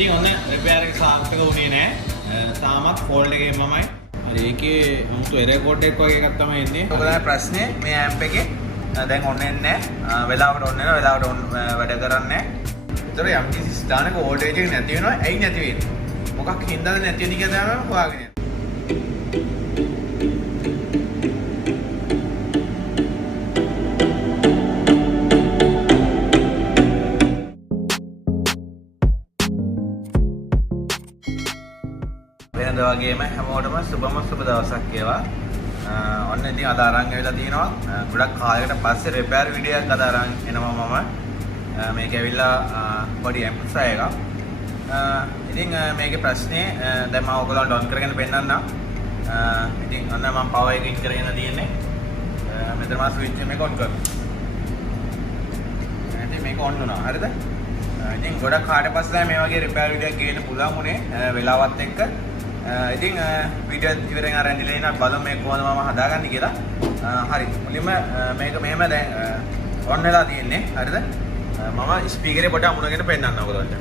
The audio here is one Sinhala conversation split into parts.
ඉතින් ඔන්න රිපෙයාර් එක සාර්ථක වුණේ නැහැ. තාමත් ෆෝල්ඩ් එකේ මමයි. හරි ඒකේ 아무තු එරර් කෝඩ් එකක් වගේ එකක් තමයි එන්නේ. ඔක තමයි ප්‍රශ්නේ මේ ඇම්ප් එකේ. දැන් ඔන්න එන්නේ නැහැ. වෙලාවට ඔන්න එනවා වෙලාවට වැඩ කරන්නේ නැහැ. ඒතර යම් කිසි ස්ථානක වෝල්ටේජ් එක නැති වෙනවා. ඇයි නැති වෙන්නේ? මොකක් හින්දාද නැති වෙන්නේ කියලා දැනගන්න හොයාගෙන යන්න. වෙනද වගේම හැමෝටම සුබම සුබ දවසක් වේවා. ඔන්න ඉතින් අද අරන් ඇවිල්ලා තිනවා. ගොඩක් කාලයකට පස්සේ රිපෙයාර් වීඩියෝ එකක් අද අරන් එනවා මම. මේක ඇවිල්ලා පොඩි ඇම්ප්ලිෆයර් එකක්. ඉතින් මේකේ ප්‍රශ්නේ දැන් මම ඔයගොල්ලන්ට ඔන් කරගෙන පෙන්නන්නම්. ඉතින් ඔන්න මම පවර් එක ඉන් කරගෙන තියෙන්නේ. මෙතන මම ස්විච් එක ඔන් කරනවා. ඉතින් මේක ඔන් වුණා. හරිද? ඉතින් ගොඩක් කාලයකට පස්සේ මේ වගේ රිපෙයාර් වීඩියෝ එකක් ගේන්න පුළුවන් උනේ වෙලාවත් එක්ක. ඉතින් වීඩියෝ ඉවරෙන් අරන් ඉඳලා ඉන්න බලමු මේ කොහොමද මම හදාගන්නේ කියලා. හරි. මුලින්ම මේක මෙහෙම දැන් ඔන් වෙලා තියෙන්නේ. හරිද? මම ස්පීකරේ පොඩ්ඩක් අමුණගෙන පෙන්නන්න ඔයගොල්ලන්ට.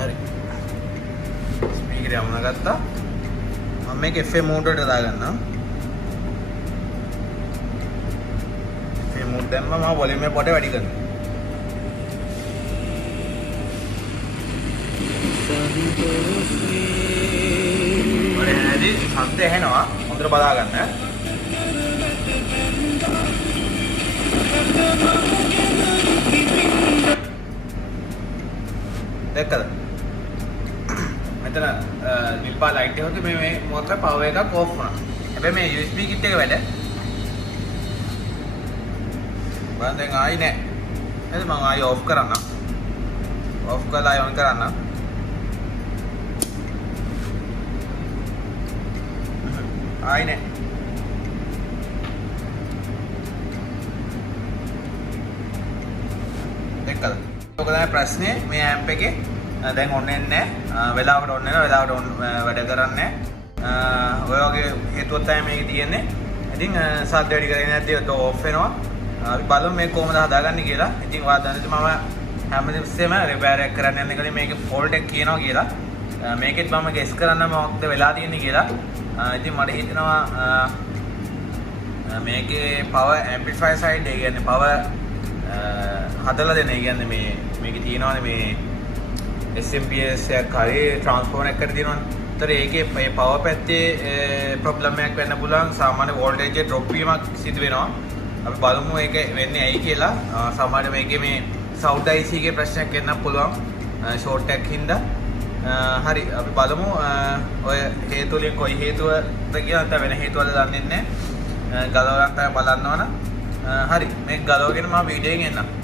හරි. ස්පීකරේ අමුණ ගත්තා. මම මේක FM මෝඩ් එකට දාගන්නවා. FM මෝඩ් දැම්මම මම වොලියුම් එක පොඩ්ඩක් වැඩි කරනවා. ඔය හැදී සද්ද ඇහෙනවා හොඳට බලා ගන්න. දැක්කද? මෙතන නිල්පා ලයිට් එකක මේ මොකක්ද පවර් එකක් ඕෆ් වුණා. හැබැයි මේ USB කිට් එක වැඩ. මම දැන් ආයි නෑ. එහෙනම් මම ආයි ඕෆ් කරන්න. ඕෆ් කරලා ආයි ඔන් කරන්න. ආයි නෑ. දැක්කද? ඔක තමයි ප්‍රශ්නේ මේ ඇම්ප් එකේ. දැන් ඔන්න එන්නේ නැහැ. වෙලාවට ඔන්න එනවා වෙලාවට වැඩ කරන්නේ නැහැ. ඔය වගේ හේතුවක් තමයි මේකේ තියෙන්නේ. ඉතින් සද්ද වැඩි කරගෙන නැද්දී ඔත ඕෆ් වෙනවා. අපි බලමු මේක කොහොමද හදාගන්නේ කියලා. ඉතින් ඔයා දන්නද මම හැමදෙස්සෙම රිපෙයාර් එක කරන්න යන එකදී මේකේ ෆෝල්ට් එක කියනවා කියලා. මේකෙත් මම ගෙස් කරන්න මොකක්ද වෙලා තියෙන්නේ කියලා. ඉතින් මට හිතෙනවා මේකේ පවර් ඇම්ප්ලිෆයර් සයිඩ් ඒ කියන්නේ පවර් හදලා දෙන ඒ කියන්නේ මේකේ තියෙනවානේ මේ SMPS එකක් හරි ට්‍රාන්ස්ෆෝමර් එකකට තියෙනවනේ. ඒතර ඒකේ මේ පවර් පැත්තේ ප්‍රොබ්ලම් එකක් වෙන්න පුළුවන්. සාමාන්‍ය වෝල්ටේජ් එක ඩ්‍රොප් වීමක් සිදු වෙනවා. අපි බලමු ඒක වෙන්නේ ඇයි කියලා. සාමාන්‍ය මේකේ මේ සවුන්ඩ් IC එකේ ප්‍රශ්නයක් වෙන්න පුළුවන්. ෂෝට් එකක් හින්දා. හරි අපි බලමු ඔය හේතු වලින් කොයි හේතුවද කියලා නැත්නම් වෙන හේතුවද දන්නේ නැහැ. ගලවලා තමයි බලන්න ඕන. හරි මේක ගලවගෙන මම වීඩියෝ එකෙන් එන්නම්.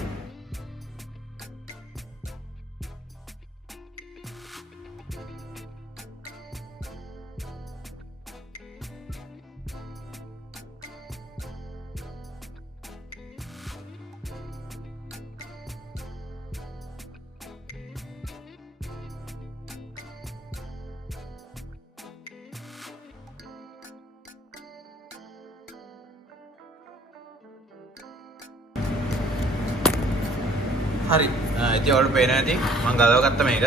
හරි ඉතින් ඔයාලට පේනවා ඉතින් මම ගලව ගත්ත මේක.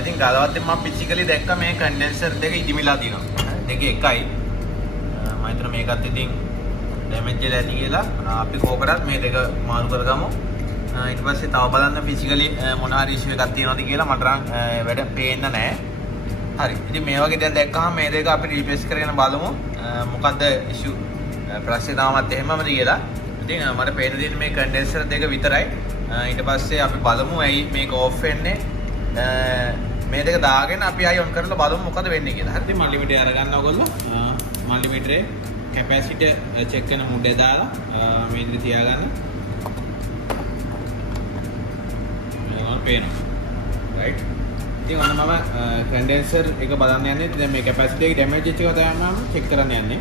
ඉතින් ගලවද්දී මම ෆිසිකලි දැක්ක මේ කන්ඩෙන්සර් දෙක ඉදිමිලා තියෙනවා. දෙක එකයි. මම හිතන මේකත් ඉතින් ඩැමේජ් වෙලා ඇති කියලා. අපි කෝකටත් මේ දෙක මාරු කරගමු. ඊට පස්සේ තව බලන්න ෆිසිකලි මොන හරි ඉෂුව එකක් තියෙනවද කියලා මට වැඩ පේන්න නැහැ. හරි. ඉතින් මේ වගේ දැන් දැක්කහම මේ දෙක අපි රීප්ලේස් කරගෙන බලමු. මොකද්ද ඉෂුව ප්‍රශ්නේ තාමත් එහෙමමද කියලා. ඉතින් මට පේන දේ මේ කන්ඩෙන්සර් දෙක විතරයි. ඊට පස්සේ අපි බලමු ඇයි මේක ඕෆ් වෙන්නේ. මේ දෙක දාගෙන අපි ආයි ඔන් කරලා බලමු මොකද වෙන්නේ කියලා. හරිද? මල්ටිමීටර් අරගන්න ඕගොල්ලෝ. මල්ටිමීටරේ කැපැසිටි චෙක් කරන මුඩේ දාලා මේ විදිහට තියාගන්න. මේක පේනවා. රයිට්. ඉතින් ඔන්න මම කන්ඩෙන්සර් එක බලන්න යන්නේ. දැන් මේ කැපැසිටි එක ඩැමේජ් වෙච්ච එක තමයි මම චෙක් කරන්න යන්නේ.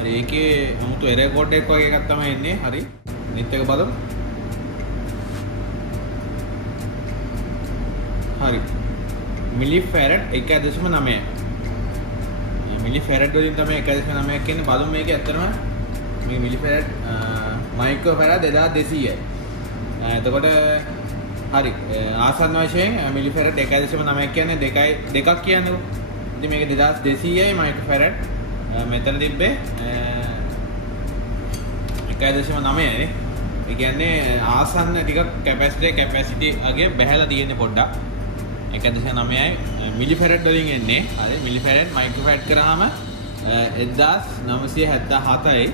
හරි ඒකේ 아무තු එරර් කෝඩ් එකක් වගේ එකක් තමයි එන්නේ. හරි. නිත් එක බලමු. හරි. මිලිෆැරඩ් 1.9. මිලිෆැරඩ් වලින් තමයි 1.9ක් කියන්නේ. බලමු මේකේ ඇත්තටම මේ මිලිෆැරඩ් මයික්‍රෝෆැරඩ් 2200යි. එතකොට හරි ආසන්න වශයෙන් මිලිෆැරඩ් 1.9ක් කියන්නේ 2ක් කියන්නේ. ඉතින් මේක 2200යි මයික්‍රෝෆැරඩ්. මෙතන තිබ්බේ 1.9යි. ඒ කියන්නේ ආසන්න ටිකක් කැපැසිටි අගේ බහැලා තියෙන්නේ පොඩ්ඩක්. 1.9යි මිලිෆැරඩ් වලින් එන්නේ. හරි මිලිෆැරඩ් මයික්‍රෝෆැරඩ් කරාම 1977යි.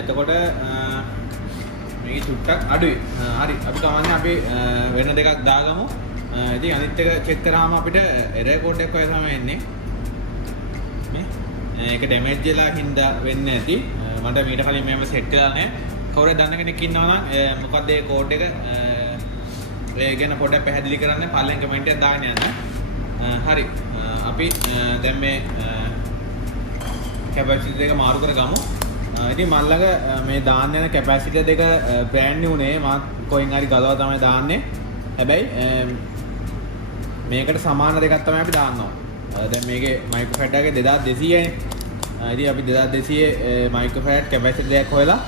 එතකොට මේක චුට්ටක් අඩුයි. හරි අපි කවන්නේ අපි වෙන දෙකක් දාගමු. ඉතින් අනිත් එක චෙක් කරාම අපිට එරර් කෝඩ් එකක් වගේ තමයි එන්නේ. මේ ඒක ඩැමේජ් වෙලා හින්දා වෙන්නේ නැති. මට මීට කලින් මේව සෙට් කරලා නැහැ. කවුරුද දන්න කෙනෙක් ඉන්නවා නම් මොකක්ද ඒ කෝඩ් එක ඒ ගැන පොඩ්ඩක් පැහැදිලි කරන්න පළවෙනි කමෙන්ට් එක දාන්න යන්න. හරි අපි දැන් මේ කැපැසිටි දෙක මාරු කරගමු. ඉතින් මම ළඟ මේ දාන්න යන කැපැසිටි දෙක බ්‍රෑන්ඩ් නිව් නේ. මම කොයින් හරි ගලවලා තමයි දාන්නේ. හැබැයි මේකට සමාන දෙකක් තමයි අපි දාන්නවා. දැන් මේකේ මයික්‍රෝෆැරඩ් එකේ 2200යි. ඉතින් අපි 2200 මයික්‍රෝෆැරඩ් කැපැසිටි දෙකක් හොයලා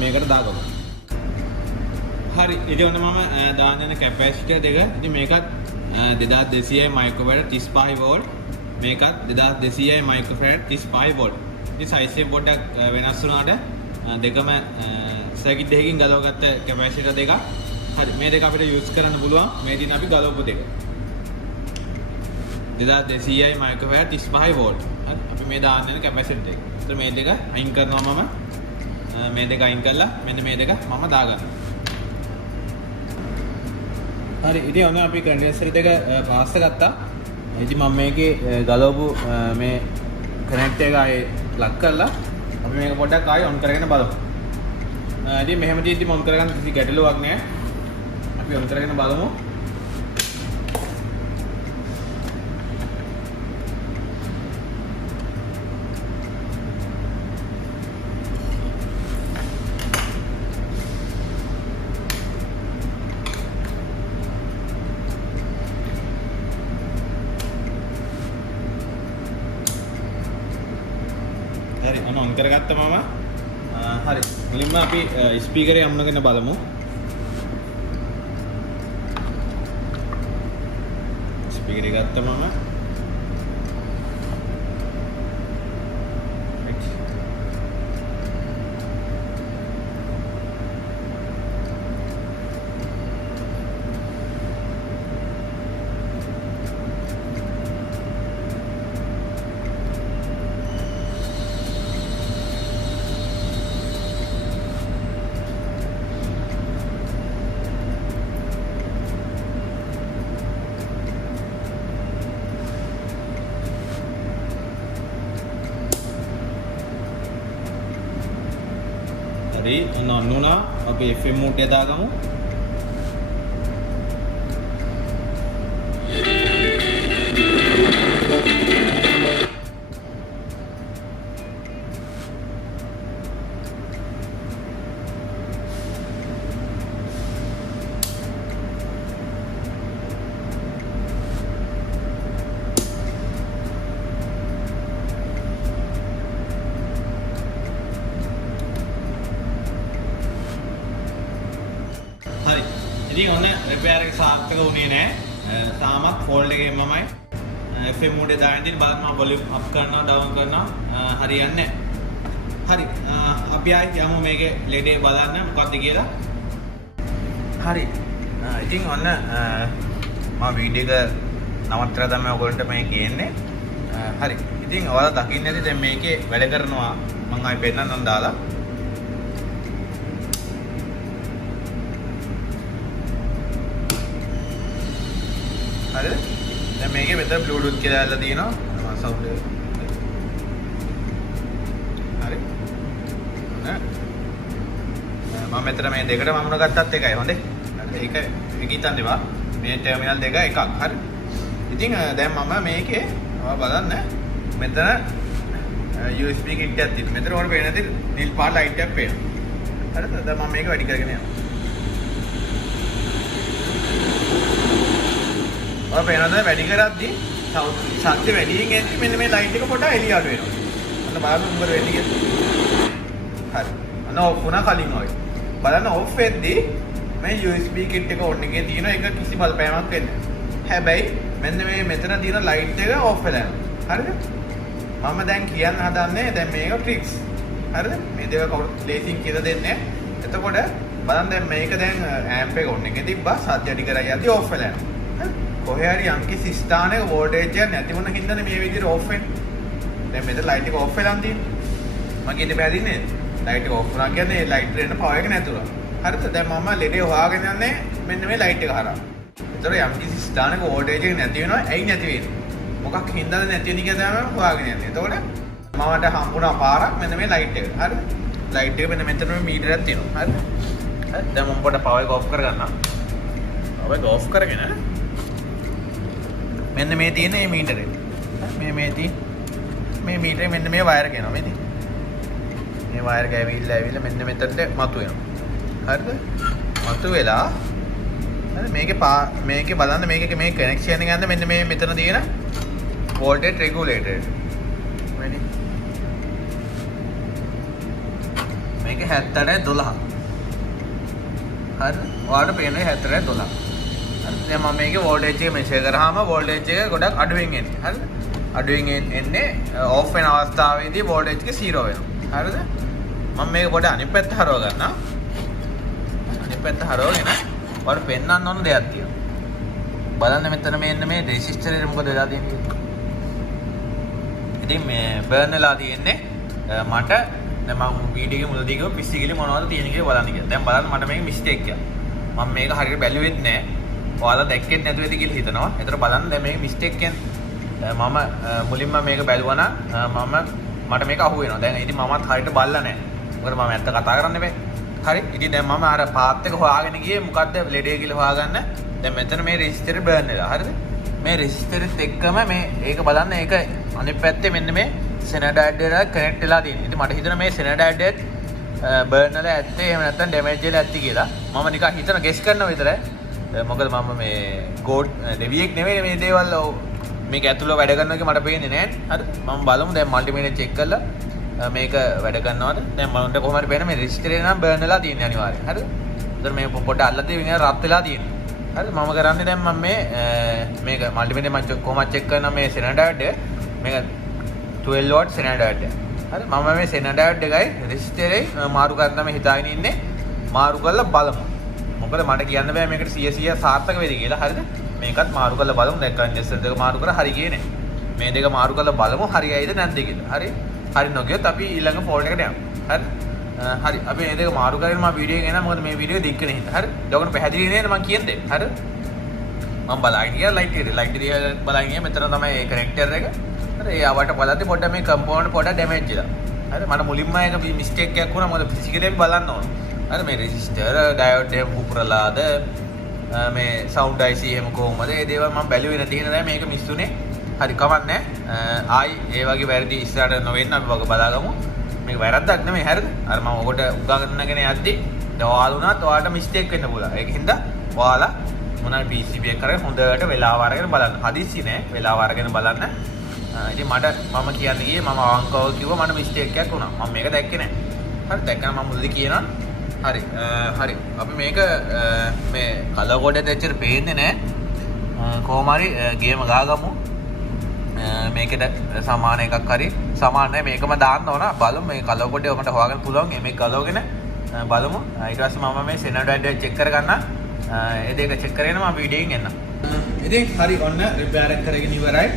මේකට දාගමු. හරි ඉතින් ඔන්න මම දාන්න යන කැපැසිටර් දෙක. ඉතින් මේකත් 2200යි මයික්‍රෝෆැරඩ් 35 වෝල්ට්. මේකත් 2200යි මයික්‍රෝෆැරඩ් 35 වෝල්ට්. ඉතින් සයිස් එක පොඩ්ඩක් වෙනස් වුණාට දෙකම සර්කිට් එකකින් ගලවගත්ත කැපැසිටර් දෙක. හරි මේ දෙක අපිට යූස් කරන්න පුළුවන්. මේ දින අපි ගලවපු දෙක. 2200යි මයික්‍රෝෆැරඩ් 35 වෝල්ට්. හරි අපි මේ දාන්න යන කැපැසිටර් දෙක. ඒතර මේ දෙක අයින් කරනවා මම. මේ දෙක අයින් කරලා මෙන්න මේ දෙක මම දාගන්නවා. හරි ඉතින් ඔන්න අපි කන්ඩෙන්සර් දෙක පාස් කරගත්තා. ඉතින් මම මේකේ ගලවපු මේ කනෙක්ට් එක ආයේ ප්ලග් කරලා අපි මේක පොඩ්ඩක් ආයේ ඔන් කරගෙන බලමු. ඉතින් මෙහෙම තියෙද්දි ඔන් කරගන්න කිසි ගැටලුවක් නැහැ. අපි ඔන් කරගෙන බලමු. හරි ඔන්න කරගත්තා මම. හරි මුලින්ම අපි ස්පීකරේ යමුනගෙන බලමු. ස්පීකරේ ගත්තා මම. හරි ඔන්න අන්නුනා අපි FM මෝඩ් එක දාගමු. ඉතින් ඔන්න රිපෙයාර් එක සාර්ථක වුණේ නැහැ. තාමත් ෆෝල්ඩ් එකේ මමයි FM මෝඩ් එක දාගෙන ඉතින් බලන්න මම වොලියුම් අප් කරනවා ඩවුන් කරනවා හරියන්නේ නැහැ. හරි අපි ආයෙත් යමු මේකේ ලෙඩේ බලන්න මොකක්ද කියලා. හරි ඉතින් ඔන්න මම වීඩියෝ එක නවත්තලා තමයි ඔයගොල්ලන්ට මේ කියන්නේ. හරි ඉතින් ඔයාලා දකින්න ඇති දැන් මේකේ වැඩ කරනවා මම ආයෙ පෙන්නන්නම් දාලා. හරිද? දැන් මේකේ මෙතන බ්ලූටූත් කියලා ඇල්ලලා තියෙනවා. සවුන්ඩ් එක. හරි. මම මෙතන මේ දෙකට වමුණ ගත්තත් එකයි හොඳේ. ඒක හිතන්න එපා. මේ ටර්මිනල් දෙක එකක්. හරි. ඉතින් දැන් මම මේකේ බලන්න මෙතන USB කිට් එකක් තියෙනවා. මෙතන ඔයාලට පේන දේ නිල් පාට ලයිට් එකක් පේනවා. හරිද? දැන් මම මේක වැඩි කරගෙන යනවා. ඔය පේනවද වැඩි කරද්දී ශබ්ද වැඩියෙන් එන්නේ මෙන්න මේ ලයිට් එක පොඩ්ඩක් එළිය අඩු වෙනවා. අන්න බලන්න උඹර වෙන්නේ කියලා. හරි. අන්න ඔෆ් වුණා කලින් වගේ. බලන්න ඔෆ් වෙද්දී මේ USB kit එක ඔන් එකේ තියෙන එක කිසි බලපෑමක් වෙන්නේ නැහැ. හැබැයි මෙන්න මේ මෙතන තියෙන ලයිට් එක ඔෆ් වෙලා යනවා. හරිද? මම දැන් කියන්න හදන්නේ දැන් මේක ට්‍රික්ස්. හරිද? මේ දෙක කවුරුත් ලේසියෙන් කියලා දෙන්නේ. එතකොට බලන්න දැන් මේක දැන් ඇම්ප් එක ඔන් එකේ තිබ්බා සද්ද ඇති කරයි යද්දි ඔෆ් වෙලා යනවා. කොහේ හරි යම්කිසි ස්ථානයක වෝල්ටේජ් එක නැති වුණ හින්දානේ මේ විදිහට ඔෆ් වෙන්නේ. දැන් මෙතන ලයිට් එක ඔෆ් වෙලා තියෙන්නේ. මම ඊට පැහැදින්නේ ලයිට් එක ඔෆ් වුණා කියන්නේ ලයිට් එකේ පවර් එක නැතුණා. හරිද? දැන් මම ලෙඩේ හොයාගෙන යන්නේ මෙන්න මේ ලයිට් එක හරහා. ඒතර යම්කිසි ස්ථානයක වෝල්ටේජ් එක නැති වෙනවා. ඇයි නැති වෙන්නේ? මොකක් හින්දාද නැති වෙන්නේ කියලා තමයි හොයාගෙන යන්නේ. එතකොට මමට හම්බුණා පාරක් මෙන්න මේ ලයිට් එක. හරිද? ලයිට් එක මෙන්න මෙතන මේ මීටරයක් තියෙනවා. හරිද? හරි. දැන් මම පොඩ්ඩක් පවර් එක ඔෆ් කරගන්නම්. පවර් එක ඔෆ් කරගෙන මෙන්න මේ තියෙන මේ මීටරේ. මේ තියෙන මේ මීටරේ මෙන්න මේ වයර් එක එනවා මේ තියෙන. මේ වයර් එක ඇවිල්ලා මෙන්න මෙතනට මතුවෙනවා. හරිද? මතුවෙලා හරි මේකේ බලන්න මේකේ මේ කනෙක්ෂන් එක ගන්න මෙන්න මේ මෙතන තියෙන වෝල්ටේජ් රෙගුලේටර්. වැඩි. මේක 70/12. හරි. ඔයාලට පේන්නේ 70/12. දැන් මම මේකේ වෝල්ටේජ් එක මෙෂර් කරාම වෝල්ටේජ් එක ගොඩක් අඩුවෙන් එන්නේ. හරිද? අඩුවෙන් එන්නේ ඔෆ් වෙන අවස්ථාවේදී වෝල්ටේජ් එක 0 වෙනවා. හරිද? මම මේක පොඩ්ඩක් අනිත් පැත්ත හරව ගන්නවා. අනිත් පැත්ත හරවගෙන ඔයාලට පෙන්වන්න ඕන දෙයක් තියෙනවා. බලන්න මෙතන මේ රෙසිස්ටර් එක මොකද වෙලා තියෙන්නේ. ඉතින් මේ බර්න් වෙලා තියෙන්නේ මට දැන් මම වීඩියෝ එකේ මුලදී කිව්ව පිස්සිකලි මොනවද තියෙන කියලා බලන්න කියලා. දැන් බලන්න මට මේක මිස්ටේක් එකක්. මම මේක හරියට බැලුවෙත් නෑ. ඔයාලා දැක්කෙත් නැතුව ඇති කියලා හිතනවා. ඒතර බලන්න දැන් මේක මිස්ටේක් කියන්නේ මම මුලින්ම මේක බැලුවා නම් මට මේක අහු වෙනවා. දැන් ඉතින් මමත් හරියට බලලා නෑ. මොකද මම ඇත්ත කතා කරන්න බෑ. හරි. ඉතින් දැන් මම අර පාත් එක හොයාගෙන ගියේ මොකද්ද ලෙඩේ කියලා හොයාගන්න. දැන් මෙතන මේ රෙසිස්ටර් බර්න් වෙලා. හරිද? මේ රෙසිස්ටරෙත් එක්කම මේ ඒක බලන්න ඒක අනිත් පැත්තේ මෙන්න මේ සෙනඩ් ඇඩ්ඩර් කනෙක්ට් වෙලා තියෙනවා. ඉතින් මට හිතෙනවා මේ සෙනඩ් ඇඩ්ඩර් බර්න් වෙලා ඇත්තේ එහෙම නැත්නම් ඩැමේජ් වෙලා ඇත්ති කියලා. මම නිකන් හිතන ගෙස් කරනවා විතරයි. මොකද මම මේ ගෝඩ් ඩෙවියෙක් නෙවෙයි මේ දේවල් මේක ඇතුළේ වැඩ කරනවා කියලා මට පේන්නේ නැහැ. හරි. මම බලමු දැන් මල්ටිමීටර් චෙක් කරලා මේක වැඩ කරනවද? දැන් මට කොහොම හරි පේන මේ රෙසිස්ටරේ නම් බර්න් වෙලා තියෙන්නේ අනිවාර්යයෙන්. හරිද? ඒතර මේ පොඩ්ඩක් අල්ලද්දී විනාඩි රත් වෙලා තියෙනවා. හරිද? මම කරන්නේ දැන් මම මේක මල්ටිමීටර් මම කොහොමද චෙක් කරනවා මේ සෙනඩ් ඇඩ්ඩර් මේක 12 watt සෙනඩ් ඇඩ්ඩර්. හරි. මම මේ සෙනඩ් ඇඩ්ඩර් එකයි රෙසිස්ටරේ මාරු කරන්න හිතාගෙන ඉන්නේ. මාරු කරලා බලමු. මොකද මට කියන්න බෑ මේකට 100% සාර්ථක වෙයිද කියලා. හරිද? මේකත් මාරු කරලා බලමු. දැන් කන්ඩෙන්සර් දෙක මාරු කරලා හරි ගියේ නේ. මේ දෙක මාරු කරලා බලමු හරියයිද නැද්ද කියලා. හරි. හරි නොගියොත් අපි ඊළඟ ෆෝල්ඩ් එකට යමු. හරි. හරි. අපි මේ දෙක මාරු කරගෙන මම වීඩියෝ එක එනවා. මොකද මේ වීඩියෝ එක දික් වෙන හින්දා. හරි. ඒකට පැහැදිලි නේද මම කියන්නේ. හරි. මම බලයින් ගියා ලයිට් එක බලයින් ගියා මෙතන තමයි ඒ කනෙක්ටර් එක. හරි. ඒ ආවට බලද්දි පොඩ්ඩක් මේ කම්පෝනන්ට් පොඩ්ඩක් ඩැමේජ් වෙලා. හරි. මට මුලින්ම එක මිස්ටේක් එකක් වුණා. මොකද ෆිසිකලි අපි බලන්න ඕන. හරි. මේ රෙසිස්ටර් ඩයෝඩ් එක පුපුරලාද මේ සවුන්ඩ් IC එහෙම කොහොමද? ඒ දේවල් මම බැලුවේ නැති හින්දා මේක මිස්ුනේ. හරි කවන්නේ. ආයි ඒ වගේ වැරදි ඉස්සරහට නොවෙන්න අපි වගේ බලාගමු. මේක වැරද්දක් නෙමෙයි. හරිද? අර මම ඔකට උගාගෙනගෙන යද්දි ඔයාලුණාත් ඔයාලට මිස්ටේක් වෙන්න පුළුවන්. ඒකින්ද ඔයාලා මොනවායි PCB එක කරගෙන හොඳට වෙලාව අරගෙන බලන්න. හදිස්සි නෑ. වෙලාව අරගෙන බලන්න. ඉතින් මම කියන්නේ ගියේ මම අවංකව කිව්වා මට මිස්ටේක් එකක් වුණා. මම මේක දැක්කේ නෑ. හරි දැක්කම මම මුලදී කියනවා. හරි. හරි. අපි මේක මේ කලර් කෝඩ් එක ඇත්තට පේන්නේ නෑ. කොහොම හරි ගේම ගාගමු. මේකට සමාන එකක් හරි සමාන නැහැ මේකම දාන්න ඕන බලමු මේ කලර් කෝඩ් එක මට හොයාගන්න පුළුවන් මේක ගලවගෙන බලමු ඊට පස්සේ මම මේ සෙනඩ් ඇඩ්ඩර් චෙක් කරගන්න ඒ දෙක චෙක් කරගෙන මම වීඩියෝ එකෙන් එන්නම් ඉතින් හරි ඔන්න රිපෙයාර් එක කරගෙන ඉවරයි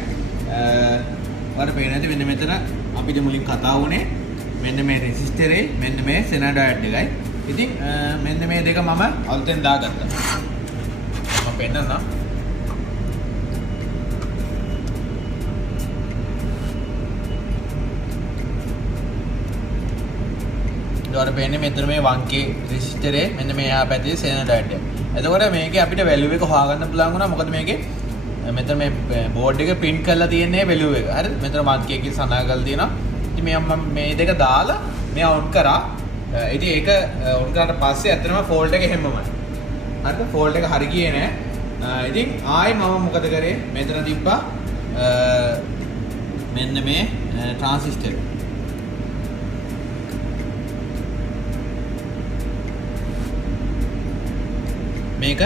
වර පේන ඇති මෙන්න මෙතන අපිට මුලින් කතා වුණේ මෙන්න මේ රෙසිස්ටරේ මෙන්න මේ සෙනඩ් ඇඩ්ඩර් එකයි ඉතින් මෙන්න මේ දෙක මම අලුතෙන් දාගත්තා මම පෙන්නන්නම් ඊට පස්සේ මෙතන මේ 1K රෙසිස්ටරේ මෙන්න මේ එහා පැත්තේ සෙනඩ් ඇඩ්ඩර්. එතකොට මේකේ අපිට වැලියු එක හොයාගන්න පුළුවන් වුණා. මොකද මේකේ මෙතන මේ බෝඩ් එක print කරලා තියෙන්නේ වැලියු එක. හරිද? මෙතන 1K කියලා සඳහන් කරලා තියෙනවා. ඉතින් මම මේ දෙක දාලා මේ ඔන් කරා. ඉතින් ඒක ඔන් කරාට පස්සේ ඇත්තටම ෆෝල්ඩ් එක හැමමයි. හරිද? ෆෝල්ඩ් එක හරි ගියේ නෑ. ඉතින් ආයි මම මොකද කරේ? මෙතන තිබ්බා මෙන්න මේ ට්‍රාන්සිස්ටර් මේක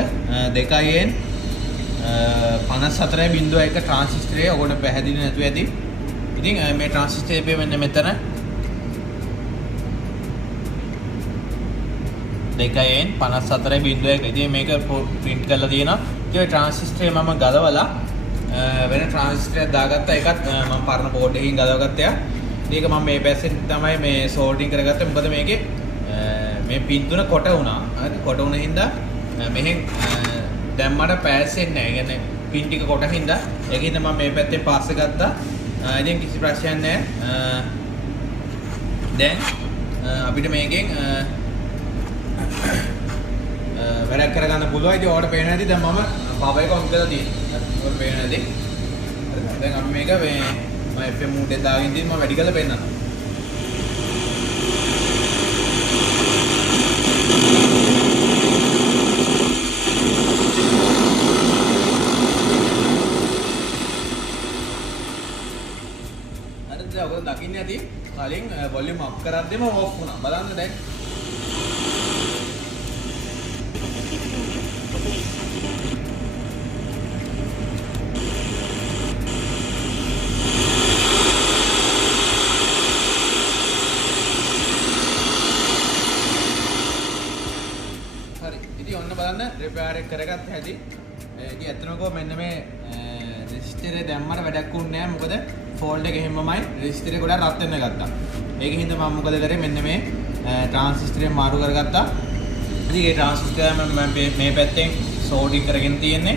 2.54.1 ට්‍රාන්සිස්ටරේ ඔයගොල්ලෝ පැහැදිලි නැතුව ඇති. ඉතින් මේ ට්‍රාන්සිස්ටරේ අපි මෙන්න මෙතන 2.54.1 ඉතින් මේක print කරලා තියෙනවා. ඒ ට්‍රාන්සිස්ටරේ මම ගලවලා වෙන ට්‍රාන්සිස්ටරයක් දාගත්තා. ඒකත් මම පරණ බෝඩ් එකකින් ගලවගත්තා. මේක මම මේ පැත්තෙන් තමයි මේ සෝල්ඩරින් කරගත්තේ. මොකද මේකේ මේ පින් තුන කොට වුණා. හරි කොට වුණ හින්දා මෙහෙන් දැම්මට පෑස්සෙන්නේ නැහැ. කියන්නේ පින් ටික කොට හින්දා ඒකින්ද මම මේ පැත්තෙන් පාස් එක ගත්තා. ඉතින් කිසි ප්‍රශ්නයක් නැහැ. දැන් අපිට මේකෙන් වැඩක් කරගන්න පුළුවන්. ඉතින් ඔයාලට පේන හැටි දැන් මම පවර් එක ඔන් කරලා තියෙනවා. ඔයාලට පේන හැටි. හරිද? දැන් අපි මේක මම FM මූඩ් එක දාගෙන ඉතින් මම වැඩි කරලා පෙන්නනවා. හරිද? ඔයගොල්ලෝ දකින්න ඇති කලින් වොලියුම් අප් කරද්දිම ඕෆ් වුණා. බලන්න දැන්. ඔන්න බලන්න රිපෙයාර් එක කරගත්ත හැටි. ඉතින් ඇත්තනකෝ මෙන්න මේ රෙජිස්ටරේ දැම්මට වැඩක් වුණේ නැහැ. මොකද ෆෝල්ඩ් එක එහෙමමයි රෙජිස්ටරේ ගොඩක් රත් වෙන්න ගත්තා. ඒක හින්දා මම මොකද කරේ මෙන්න මේ ට්‍රාන්සිස්ටරේ මාරු කරගත්තා. ඉතින් ඒ ට්‍රාන්සිස්ටරය මම මේ පැත්තෙන් සෝල්ඩරින් කරගෙන තියෙන්නේ.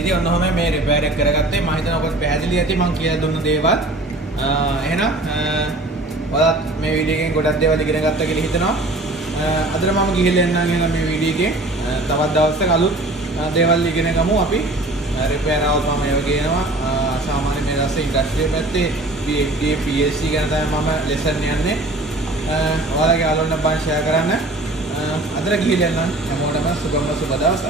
ඉතින් ඔන්න ඔහම මේ රිපෙයාර් එක කරගත්තේ. මම හිතනවා ඔබට පැහැදිලි ඇති මම කියලා දුන්න දේවල්. එහෙනම් ඔයාලත් මේ වීඩියෝ එකෙන් ගොඩක් දේවල් ඉගෙන ගත්තා කියලා හිතනවා. අදට මම ගිහිල්ලා එන්නම් කියලා මේ වීඩියෝ එකේ තවත් දවසක අලුත් දේවල් ඉගෙන ගමු අපි. රිපෙයාර් આવුත් මම ඒව කියනවා. සාමාන්‍ය මේ දවස්වල ඉන්ඩස්ට්‍රියල් පැත්තේ BFD PLC ගැන තමයි මම ලෙසන් යන්නේ. ඔයාලගේ යාළුවන්ට බං ෂෙයා කරන්න. අදට ගිහිල්ලා එන්නම් හැමෝටම සුබ දවසක්.